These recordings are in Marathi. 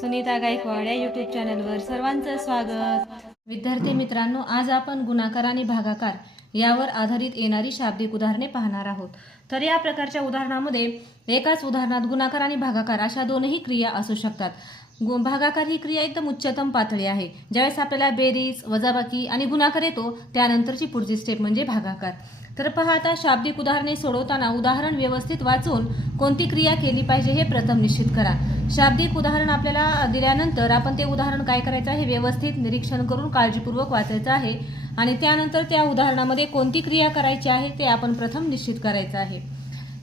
सुनीता गायकवाड या यूट्यूब चॅनलवर सर्वांचं स्वागत. विद्यार्थी मित्रांनो आज आपण गुणाकार आणि भागाकार यावर आधारित येणारी शाब्दिक उदाहरणे पाहणार आहोत. तर या प्रकारच्या उदाहरणामध्ये एकाच उदाहरणात गुणाकार आणि भागाकार अशा दोनही क्रिया असू शकतात. गु- भागाकार ही क्रिया एकदम उच्चतम पातळी आहे. ज्यावेळेस आपल्याला बेरीज वजाबाकी आणि गुणाकार येतो त्यानंतरची पुढची स्टेप म्हणजे भागाकार. तर पहा आता शाब्दिक उदाहरणे सोडवताना उदाहरण व्यवस्थित वाचून कोणती क्रिया केली पाहिजे हे प्रथम निश्चित करा. शाब्दिक उदाहरण आपल्याला दिल्यानंतर आपण ते उदाहरण काय करायचं आहे? व्यवस्थित निरीक्षण करून काळजीपूर्वक वाचायचं आहे आणि त्यानंतर त्या उदाहरणामध्ये कोणती क्रिया करायची आहे ते आपण प्रथम निश्चित करायचं आहे.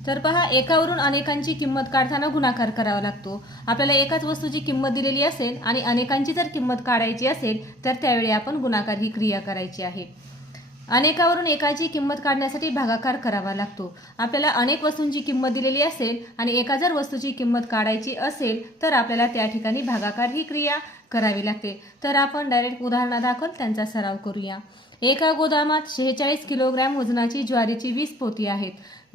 तर पहा एकावरून अनेकांची किंमत काढताना गुणाकार करावा लागतो. आपल्याला एकाच वस्तूची किंमत दिलेली असेल आणि अनेकांची जर किंमत काढायची असेल तर त्यावेळी आपण गुणाकार ही क्रिया करायची आहे. अनेकावरून एकाची किंमत काढण्यासाठी भागाकार करावा लागतो. आपल्याला अनेक वस्तूंची किंमत दिलेली असेल आणि एका जर वस्तूची किंमत काढायची असेल तर आपल्याला त्या ठिकाणी भागाकार ही क्रिया करावी लागते. तर आपण डायरेक्ट उदाहरणादाखल त्यांचा सराव करूया. एका गोदामात शेहेचाळीस किलोग्रॅम वजनाची ज्वारीची वीस पोती आहेत.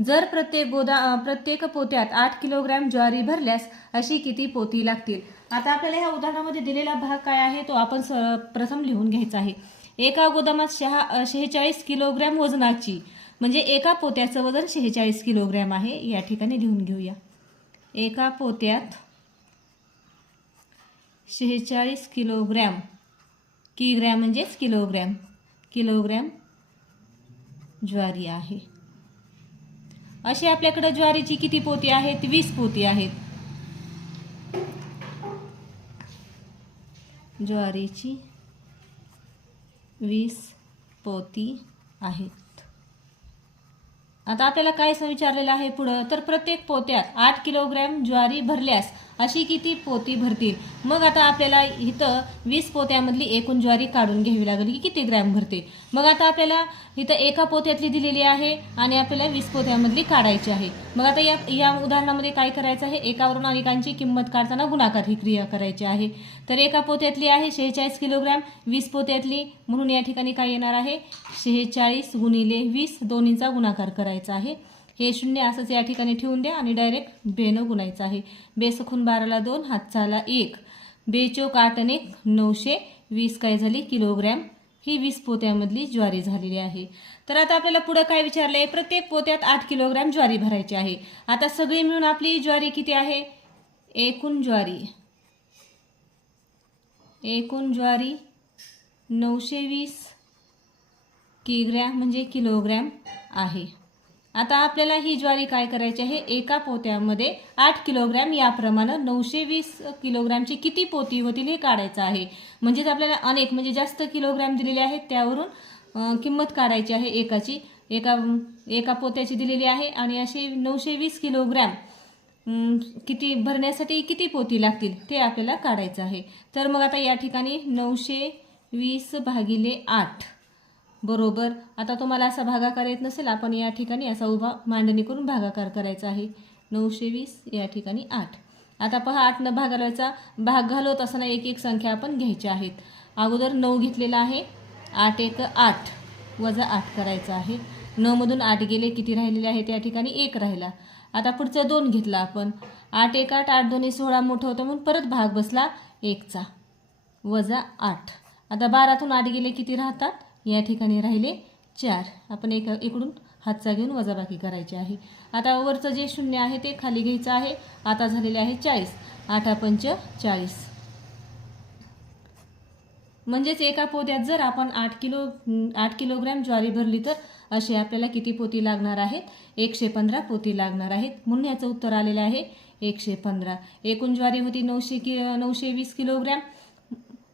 जर प्रत्येक गोदा प्रत्येक पोत्यात आठ किलोग्रॅम ज्वारी भरल्यास अशी किती पोती लागतील? आता आपल्याला ह्या उदाहरणामध्ये दिलेला भाग काय आहे तो आपण स प्रथम लिहून घ्यायचा आहे. एका गोदामात शहा शेहेचाळीस किलोग्रॅम वजनाची. म्हणजे एका पोत्याचं वजन शेहेचाळीस किलोग्रॅम आहे. या ठिकाणी लिहून घेऊया. एका पोत्यात शेहेचाळीस किलोग्रॅम किग्रॅम म्हणजेच किलोग्रॅम किलोग्रॅम ज्वारी आहे. अशी आपल्याकडं ज्वारीची किती पोती आहेत? वीस पोती आहेत. ज्वारीची वीस पोती आहेत. आता आपल्याला काय विचारलेलं आहे पुढं? तर प्रत्येक पोत्यात आठ किलोग्रॅम ज्वारी भरल्यास अशी किती पोती भरतील? मग आता आपल्याला इथं वीस पोत्यामधली एकूण ज्वारी काढून घ्यावी लागेल की किती ग्रॅम भरते मग आता आपल्याला इथं एका पोत्यातली दिलेली आहे आणि आपल्याला वीस पोत्यामधली काढायची आहे. मग आता या या उदाहरणामध्ये काय करायचं आहे? एकावरून अनेकांची किंमत काढताना गुणाकार ही क्रिया करायची आहे. तर एका पोत्यातली आहे शेहेचाळीस किलोग्रॅम वीस पोत्यातली म्हणून या ठिकाणी काय येणार आहे? शेहेचाळीस गुणिले वीस दोन्हीचा गुणाकार करायचा आहे. हे शून्य असंच या ठिकाणी ठेवून द्या आणि डायरेक्ट बेनं गुणायचं आहे. बेसखून बाराला दोन हातचाला एक. बेचोक आठ आणि एक नऊशे वीस काय झाली? किलोग्रॅम. ही वीस पोत्यामधली ज्वारी झालेली आहे. तर आता आपल्याला पुढं काय विचारलं आहे प्रत्येक पोत्यात आठ किलोग्रॅम ज्वारी भरायची आहे. आता सगळी मिळून आपली ज्वारी किती आहे? एकूण ज्वारी. एकूण ज्वारी नऊशे वीस किग्रॅम म्हणजे किलोग्रॅम आहे. आता आपल्याला ही ज्वारी काय करायची आहे? एका पोत्यामध्ये आठ किलोग्रॅम याप्रमाणे नऊशे वीस किलोग्रॅमची किती पोती होतील हे काढायचं आहे. म्हणजेच आपल्याला अनेक म्हणजे जास्त किलोग्रॅम दिलेले आहेत त्यावरून किंमत काढायची आहे एकाची. एका एका पोत्याची दिलेली आहे आणि असे नऊशे वीस किलोग्रॅम किती भरण्यासाठी किती पोती लागतील ते आपल्याला काढायचं आहे. तर मग आता या ठिकाणी नऊशे वीस भागिले आठ. बरोबर. आता तुम्हाला असा भागाकार येत नसेल आपण या ठिकाणी असा उभा मांडणी करून भागाकार करायचा आहे. नऊशे वीस या ठिकाणी आठ. आता पहा आठ न भागायचा भाग घालवत असताना एक एक संख्या आपण घ्यायच्या आहेत. अगोदर नऊ घेतलेला आहे. आठ एक आठ वजा आठ करायचं आहे. नऊमधून आठ गेले किती राहिलेले आहेत? या ठिकाणी एक राहिला. आता पुढचं दोन घेतला आपण. आठ एक आठ आठ दोन्ही सोळा मोठं होतं म्हणून परत भाग बसला एकचा. वजा आठ. आता बारातून आठ गेले किती राहतात? या ठिकाणी राहिले चार. आपण एक इकडून हातचा घेऊन वजाबाकी करायची आहे. आता वरचं जे शून्य आहे ते खाली घ्यायचं आहे. आता झालेले आहे चाळीस. आठा पंच चाळीस. म्हणजेच एका पोत्यात जर आपण आठ किलो आठ किलोग्रॅम ज्वारी भरली तर असे आपल्याला किती पोती लागणार आहेत? एकशे पंधरा पोती लागणार आहेत. म्हणून याचं उत्तर आलेलं आहे एकशे पंधरा. एकूण ज्वारी होती नऊशे कि नऊशे वीस किलोग्रॅम.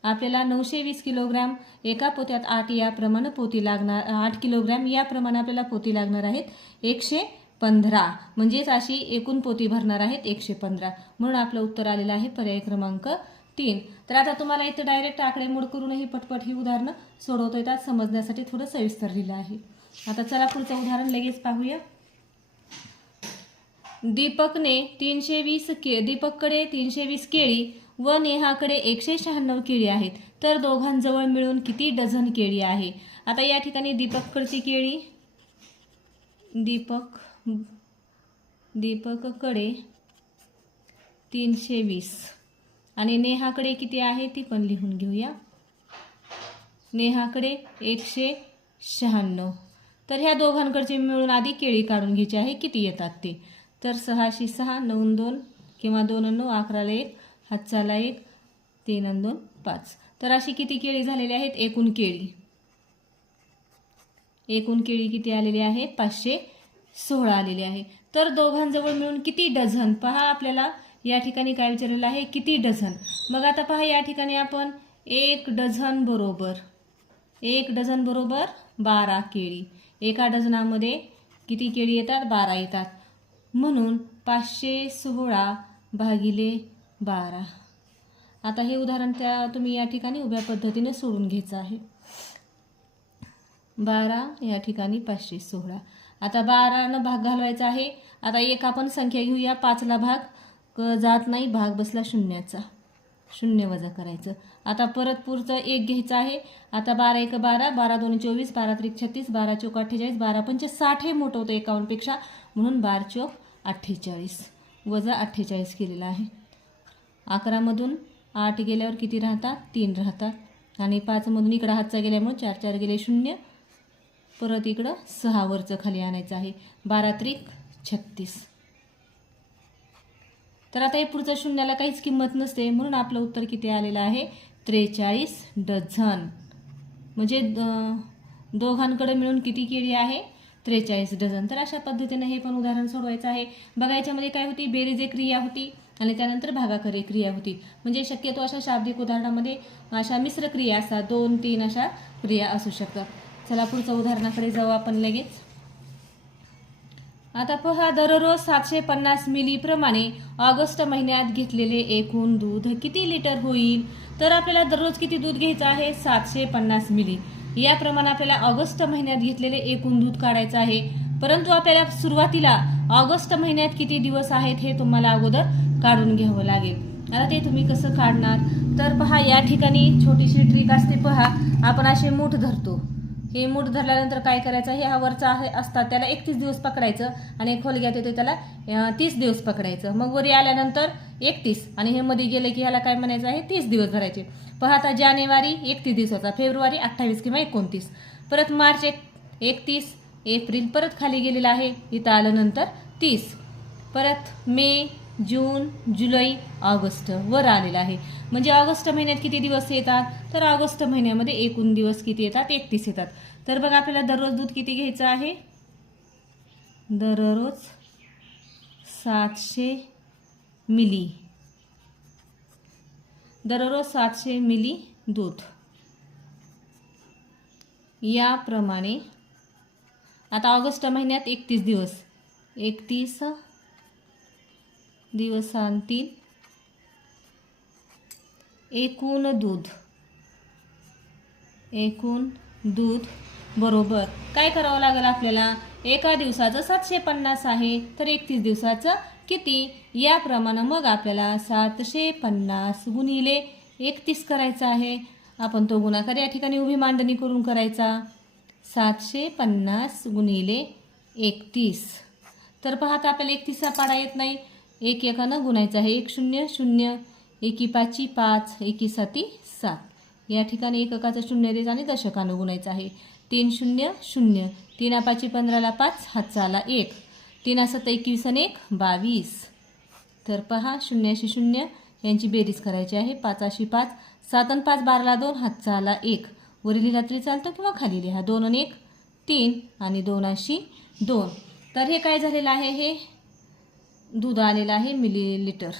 आपल्याला नऊशे वीस किलोग्रॅम एका पोत्यात आठ याप्रमाणे पोती लागणार आठ किलोग्रॅम याप्रमाणे आपल्याला पोती लागणार आहेत एकशे पंधरा. म्हणजेच अशी एकूण पोती भरणार आहेत एकशे पंधरा. म्हणून आपलं उत्तर आलेलं आहे पर्याय क्रमांक तीन. तर आता तुम्हाला इथं डायरेक्ट आकडेमोड करूनही पटपट ही उदाहरणं सोडवता येतात. समजण्यासाठी थोडं सविस्तर लिहिलं आहे. आता चला पुढचं उदाहरण लगेच पाहूया. दीपकने तीनशे वीस के दीपककडे तीनशे वीस केळी व नेहाकडे एकशे शहाण्णव केळी आहेत. तर दोघांजवळ मिळून किती डझन केळी आहे? आता या ठिकाणी दीपककडची केळी. दीपक दीपककडे तीनशे वीस. आणि नेहाकडे किती आहे ती पण लिहून घेऊया. नेहाकडे एकशे शहाण्णव. तर ह्या दोघांकडचे मिळून आधी केळी काढून घ्यायची आहे. किती येतात ते? तर सहाशे सहा नऊ दोन किंवा दोन नऊ अकराला एक हातचाला एक तीन आणि दोन पाच. तर अशी किती केळी झालेली आहेत? एकूण केळी. एकूण केळी किती आलेली आहे पाचशे सोळा आलेली आहे. तर दोघांजवळ मिळून किती डझन? पहा आपल्याला या ठिकाणी काय विचारलेलं आहे? किती डझन? मग आता पहा या ठिकाणी आपण एक डझन बरोबर एक डझन बरोबर बारा केळी. एका डझनामध्ये किती केळी येतात? बारा येतात. म्हणून पाचशे सोळा भागिले बारा. आता हे उदाहरण त्या तुम्ही या ठिकाणी उभ्या पद्धतीने सोडून घ्यायचं आहे. बारा या ठिकाणी पाचशे सोळा. आता बारानं भाग घालवायचा आहे. आता एक आपण संख्या घेऊया पाचला भाग. क जात नाही भाग बसला शून्याचा. शून्य वजा करायचं. आता परत पुढचं एक घ्यायचं आहे. आता बारा एक बारा बारा दोन चोवीस बारा त्रिक छत्तीस बारा चौक अठ्ठेचाळीस बारा पंचे साठ हे मोठं होतं एकावन्नपेक्षा. म्हणून बार चौक अठ्ठेचाळीस. वजा अठ्ठेचाळीस केलेला आहे. अकरामधून आठ गेल्यावर किती राहतात? तीन राहतात. आणि पाचमधून इकडं हातचा गेल्यामुळे चार चार गेले शून्य. परत इकडं सहावरचं खाली आणायचं आहे. बारा त्रिक छत्तीस. तर आता हे पुढचं शून्याला काहीच किंमत नसते. म्हणून आपलं उत्तर किती आलेलं आहे? त्रेचाळीस डझन. म्हणजे द- दोघांकडे मिळून किती केळी आहे? त्रेचाळीस डझन. तर अशा पद्धतीने हे पण उदाहरण सोडवायचं आहे. बघा याच्यामध्ये काय होती? बेरीज एक क्रिया होती. आणि त्यानंतर भागाकार क्रिया होती. म्हणजे शक्यतो अशा शाब्दिक उदाहरणामध्ये अशा मिश्र क्रिया असतात दोन तीन अशा क्रिया असू शकतात. चला पुढच्या उदाहरणाकडे जाऊ आपण लगेच. आता पहा दररोज सातशे पन्नास मिलीप्रमाणे ऑगस्ट महिन्यात घेतलेले एकूण दूध किती लिटर होईल? तर आपल्याला दररोज किती दूध घ्यायचं आहे? सातशे पन्नास मिली. याप्रमाणे आपल्याला ऑगस्ट महिन्यात घेतलेले एकूण दूध काढायचं आहे. परंतु आपल्याला सुरुवातीला ऑगस्ट महिन्यात किती दिवस आहेत हे तुम्हाला अगोदर काढून घ्यावं लागेल. आता ते तुम्ही कसं काढणार? तर पहा या ठिकाणी छोटीशी ट्रिक असते पहा. आपण असे मूठ धरतो. हे मूठ धरल्यानंतर काय करायचं? हे हा वरचा आहे असतात त्याला एकतीस दिवस पकडायचं आणि खोलग्यात येते त्याला तीस दिवस पकडायचं. मग वरी आल्यानंतर एकतीस आणि हे मध्ये गेले की ह्याला काय म्हणायचं आहे? तीस दिवस धरायचे. पहा आता जानेवारी एकतीस दिवसाचा फेब्रुवारी अठ्ठावीस किंवा एकोणतीस. परत मार्च एक एकतीस एप्रिल परत खाली गेलेला आहे. इथं आल्यानंतर तीस. परत मे जून जुलै ऑगस्ट वर आलेला आहे. म्हणजे ऑगस्ट महिन्यात किती दिवस येतात? तर ऑगस्ट महिन्यामध्ये एकूण दिवस किती येतात? एकतीस येतात. तर बघा आपल्याला दररोज दूध किती घ्यायचं आहे? दररोज सातशे मिली. दररोज सातशे मिली दूध. याप्रमाणे आता ऑगस्ट महिन्यात एकतीस दिवस. एकतीस दिवसांतील एकूण दूध. एकूण दूध बरोबर. काय करावं लागेल आपल्याला? एका दिवसाचं सातशे पन्नास आहे तर एकतीस दिवसाचं किती? याप्रमाणे मग आपल्याला सातशे पन्नास गुणिले एकतीस करायचं आहे. आपण तो गुणाकार या ठिकाणी उभी मांडणी करून करायचा. सातशे पन्नास गुणिले एकतीस. तर पाहता आपल्याला एकतीसचा पाडा येत नाही. एक एकानं गुणायचं आहे एक शून्य शून्य. एकी पाची पाच एकी साती सात. या ठिकाणी एककाचं शून्य देत आणि दशकानं गुणायचं आहे. तीन शून्य शून्य. तीन पाची पंधराला पाच हातचाला एक. तीन सात एकवीस आणि एक बावीस. तर पहा शून्याशी शून्य. यांची बेरीज करायची आहे. पाचाशी पाच सात आणि पाच बाराला दोन हातचाला एक. वरी लिहिला तरी चालतं किंवा खाली लिहा दोन आणि एक तीन आणि दोनाशी दोन. तर हे काय झालेलं आहे? हे दूध आलेलं आहे मिलीलिटर.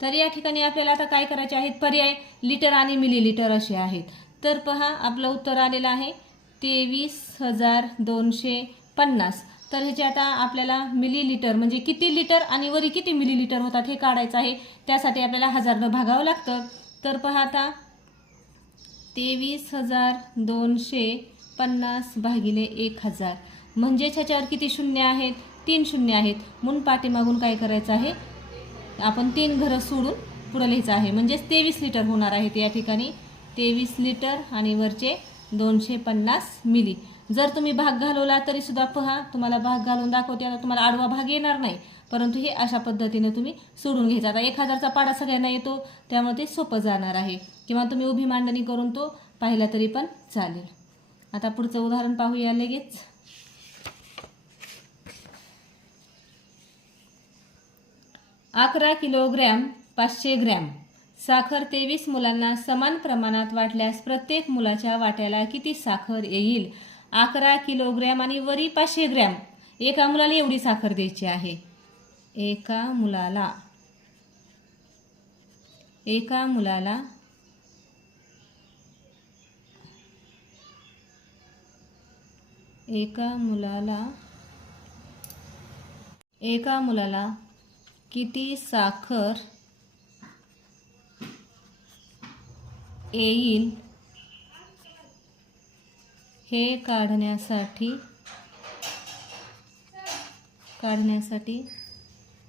तर या ठिकाणी आपल्याला आता काय करायचे आहेत? पर्याय लिटर आणि मिलीलिटर असे आहेत. तर पहा आपलं उत्तर आलेलं आहे तेवीस हजार दोनशे पन्नास. तर ह्याचे आता आपल्याला मिलीलिटर म्हणजे किती लिटर आणि वरी किती मिलीलिटर होतात हे काढायचं आहे? त्यासाठी आपल्याला हजारनं भागावं लागतं. तर पहा आता तेवीस हजार दोनशे पन्नास भागिले एक हजार. म्हणजेच ह्याच्यावर किती शून्य आहेत? तीन शून्य आहेत. म्हणून पाठीमागून काय करायचं आहे? आपण तीन घरं सोडून पुढं लिहायचं आहे. म्हणजेच तेवीस लिटर होणार आहेत या ठिकाणी. तेवीस लिटर आणि वरचे दोनशे पन्नास मिली. जर तुम्ही भाग घालवला तरीसुद्धा पहा तुम्हाला भाग घालून दाखवते आता तुम्हाला आडवा भाग येणार नाही. परंतु हे अशा पद्धतीने तुम्ही सोडून घ्यायचा. आता एक हजारचा पाडा सगळ्यांना येतो त्यामुळे ते सोपं जाणार आहे. किंवा तुम्ही उभी मांडणी करून तो पाहिला तरी पण चालेल. आता पुढचं उदाहरण पाहूया लगेच. अकरा किलोग्रॅम पाचशे ग्रॅम. साखर तेवीस मुलांना समान प्रमाणात वाटल्यास प्रत्येक मुलाच्या वाट्याला किती साखर येईल? अकरा किलोग्रॅम आणि वरी पाचशे ग्रॅम. एका मुलाला एवढी साखर द्यायची आहे. एका मुलाला. एका मुलाला. एका मुलाला. एका मुलाला किती साखर येईल. हे काढण्यासाठी काढण्यासाठी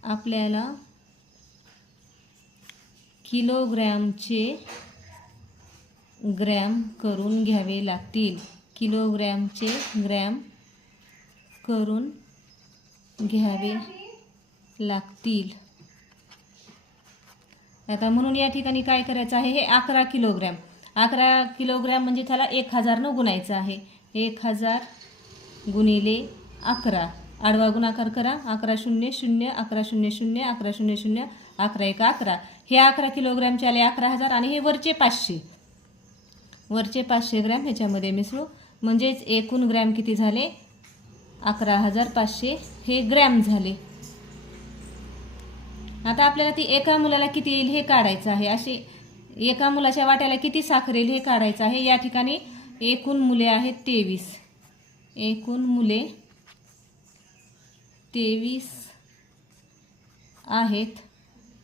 आपल्याला किलोग्रॅमचे ग्रॅम करून घ्यावे लागतील. किलोग्रॅमचे ग्रॅम करून घ्यावे लागतील. आता म्हणून या ठिकाणी काय करायचं आहे? हे अकरा किलोग्रॅम. अकरा किलोग्रॅम म्हणजे त्याला एक हजारनं गुणायचं आहे. एक हजार गुणिले अकरा. आडवा गुणाकार करा. अकरा शून्य शून्य अकरा शून्य शून्य अकरा शून्य शून्य अकरा एक अकरा. हे अकरा किलोग्रॅमचे आले अकरा हजार आणि हे वरचे पाचशे. वरचे पाचशे ग्रॅम ह्याच्यामध्ये मिसळू. म्हणजेच एकूण ग्रॅम किती झाले? अकरा हजार पाचशे हे ग्रॅम झाले. आता आपल्याला ती एका मुलाला किती येईल हे काढायचं आहे. असे एका मुलाच्या वाट्याला किती साखर येईल हे काढायचं आहे. या ठिकाणी एकूण मुले आहेत तेवीस. एकूण मुले तेवीस आहेत.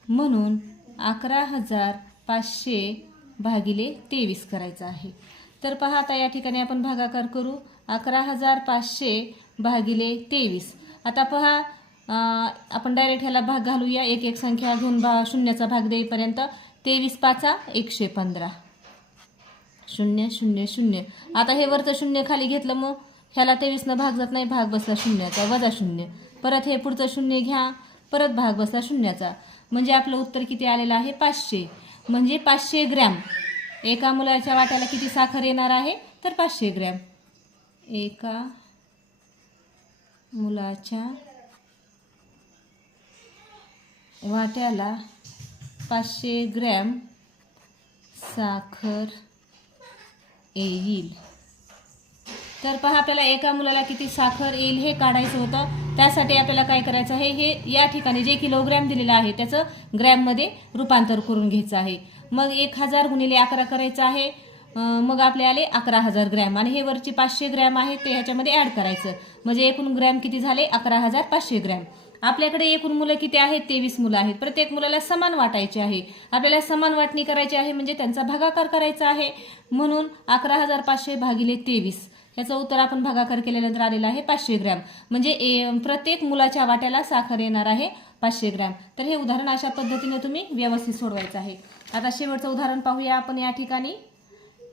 म्हणून अकरा हजार पाचशे भागिले तेवीस करायचं आहे. तर पहा आता या ठिकाणी आपण भागाकार करू. अकरा हजार पाचशे भागिले तेवीस. आता पहा आपण डायरेक्ट ह्याला भाग घालूया. एक एक संख्या घेऊन भा शून्याचा भाग देईपर्यंत. तेवीस पाचा एकशे पंधरा. शून्य शून्य शून्य. आता हे वरचं शून्य खाली घेतलं मग. ह्याला तेवीसनं भाग जात नाही भाग बसला शून्याचा वजा शून्य. परत हे पुढचं शून्य घ्या परत भाग बसला शून्याचा. म्हणजे आपलं उत्तर किती आलेलं आहे? पाचशे. म्हणजे पाचशे ग्रॅम. एका मुलाच्या वाट्याला किती साखर येणार आहे? तर पाचशे ग्रॅम. एका मुलाच्या वाट्याला पाचशे ग्रॅम साखर येईल. तर पहा आपल्याला एका मुलाला किती साखर येईल हे काढायचं होतं. त्यासाठी आपल्याला काय करायचं आहे? हे या ठिकाणी जे किलोग्रॅम दिलेलं आहे त्याचं ग्रॅममध्ये रूपांतर करून घ्यायचं आहे. मग एक हजार गुणिले अकरा करायचं आहे. मग आपले आले अकरा हजार ग्रॅम. आणि हे वरचे पाचशे ग्रॅम आहे ते ह्याच्यामध्ये ॲड करायचं. म्हणजे एकूण ग्रॅम किती झाले? अकरा हजार पाचशे ग्रॅम. आपल्याकडे एकूण मुलं किती आहेत? तेवीस मुलं आहेत. प्रत्येक मुलाला समान वाटायचे आहे. आपल्याला समान वाटणी करायची आहे म्हणजे त्यांचा भागाकार करायचा आहे. म्हणून अकरा हजार पाचशे भागिले तेवीस. ह्याचं उत्तर आपण भागाकार केल्यानंतर आलेलं आहे पाचशे ग्रॅम. म्हणजे ए प्रत्येक मुलाच्या वाट्याला साखर येणार आहे पाचशे ग्रॅम. तर हे उदाहरण अशा पद्धतीने तुम्ही व्यवस्थित सोडवायचं आहे. आता शेवटचं उदाहरण पाहूया आपण या ठिकाणी.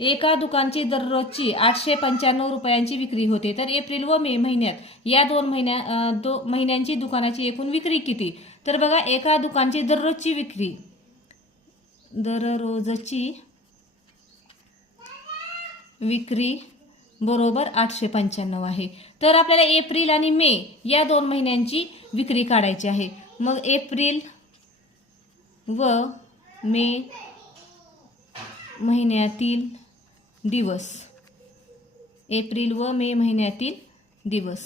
एका दुकानची दररोजची आठशे पंच्याण्णव रुपयांची विक्री होते. तर एप्रिल व मे महिन्यात या दोन महिन्या दो महिन्यांची दुकानाची एकूण विक्री किती? तर बघा एका दुकानची दररोजची विक्री. दररोजची विक्री बरोबर आठशे पंच्याण्णव आहे. तर आपल्याला एप्रिल आणि मे या दोन महिन्यांची विक्री काढायची आहे. मग एप्रिल व मे महिन्यातील दिवस. एप्रिल व मे महिन्यातील दिवस.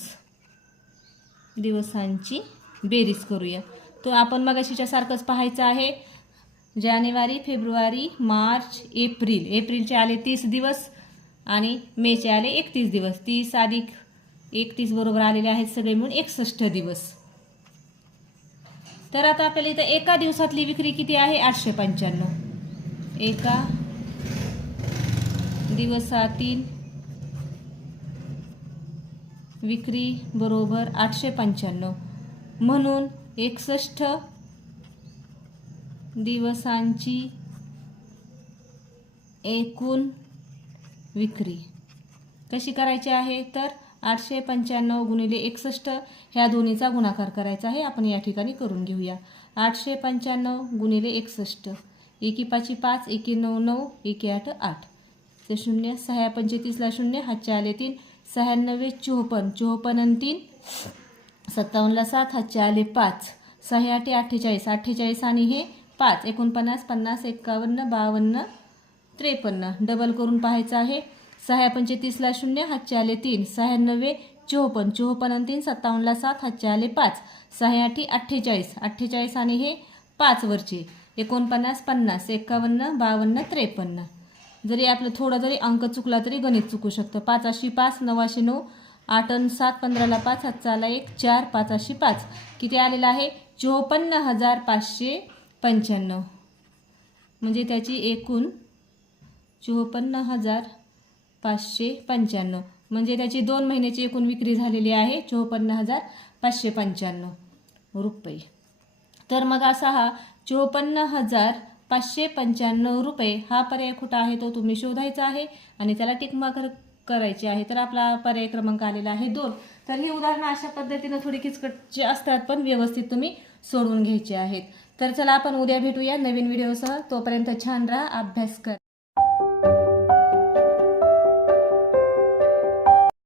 दिवसांची बेरीज करूया. तो आपण मगाशीच्या सारखंच पाहायचं आहे. जानेवारी फेब्रुवारी मार्च एप्रिल. एप्रिलचे आले तीस दिवस आणि मेचे आले एकतीस दिवस. तीस अधिक एकतीस बरोबर आलेले आहेत सगळे मिळून एकसष्ट दिवस. तर आता आपल्याला इथं एका दिवसातली विक्री किती आहे? आठशे पंच्याण्णव. एका दिवसातील विक्री बरोबर आठशे पंच्याण्णव. म्हणून एकसष्ट दिवसांची एकूण विक्री. कशी करायची आहे? तर आठशे पंच्याण्णव गुणिले एकसष्ट ह्या दोन्हीचा गुणाकार करायचा आहे. आपण या ठिकाणी करून घेऊया. आठशे पंच्याण्णव गुणिले एकसष्ट. एकी पाची पाच एकी नऊ नऊ एकी आठ आठ. ते शून्य सहा पंचेतीसला शून्य हातचे आले तीन शहाण्णवे चोपन्न चोपन्न आणि तीन. सत्तावन्नला सात हातचे आले पाच. सहा आठे अठ्ठेचाळीस अठ्ठेचाळीस आणि हे पाच. एकोणपन्नास पन्नास एक्कावन्न बावन्न त्रेपन्न. डबल करून पाहायचं आहे. सहा पंचेतीसला शून्य हातचे आले तीन. शहाण्णवे चोपन्न चोपन्न आणि तीन. सत्तावन्नला सात हातचे आले पाच. सहा आठी अठ्ठेचाळीस अठ्ठेचाळीस आणि हे पाचवरचे एकोणपन्नास पन्नास एक्कावन्न बावन्न त्रेपन्न. जरी आपलं थोडा जरी अंक चुकला तरी गणित चुकू शकतं. पाचशी पाच नवाशे नऊ आठ आणि सात पंधराला पाच हातचा आला एक चार पाचशी पाच. किती आलेला आहे? चोपन्न हजार पाचशे पंच्याण्णव. म्हणजे त्याची एकूण चोपन्न हजार पाचशे पंच्याण्णव. म्हणजे त्याची दोन महिन्याची एकूण विक्री झालेली आहे चोपन्न हजार पाचशे पंच्याण्णव रुपये. तर मग असा हा चोपन्न हजार पाचशे पंच्याण्णव रुपये हा पर्याय कुठं आहे तो तुम्ही शोधायचा आहे आणि त्याला टिकमार्क करायचे आहे. तर आपला पर्याय क्रमांक आलेला आहे दोन. तर ही उदाहरणं अशा पद्धतीनं थोडी किचकटची असतात पण व्यवस्थित तुम्ही सोडवून घ्यायचे आहेत. तर चला आपण उद्या भेटूया नवीन व्हिडिओसह. तोपर्यंत छान राहा अभ्यास कर.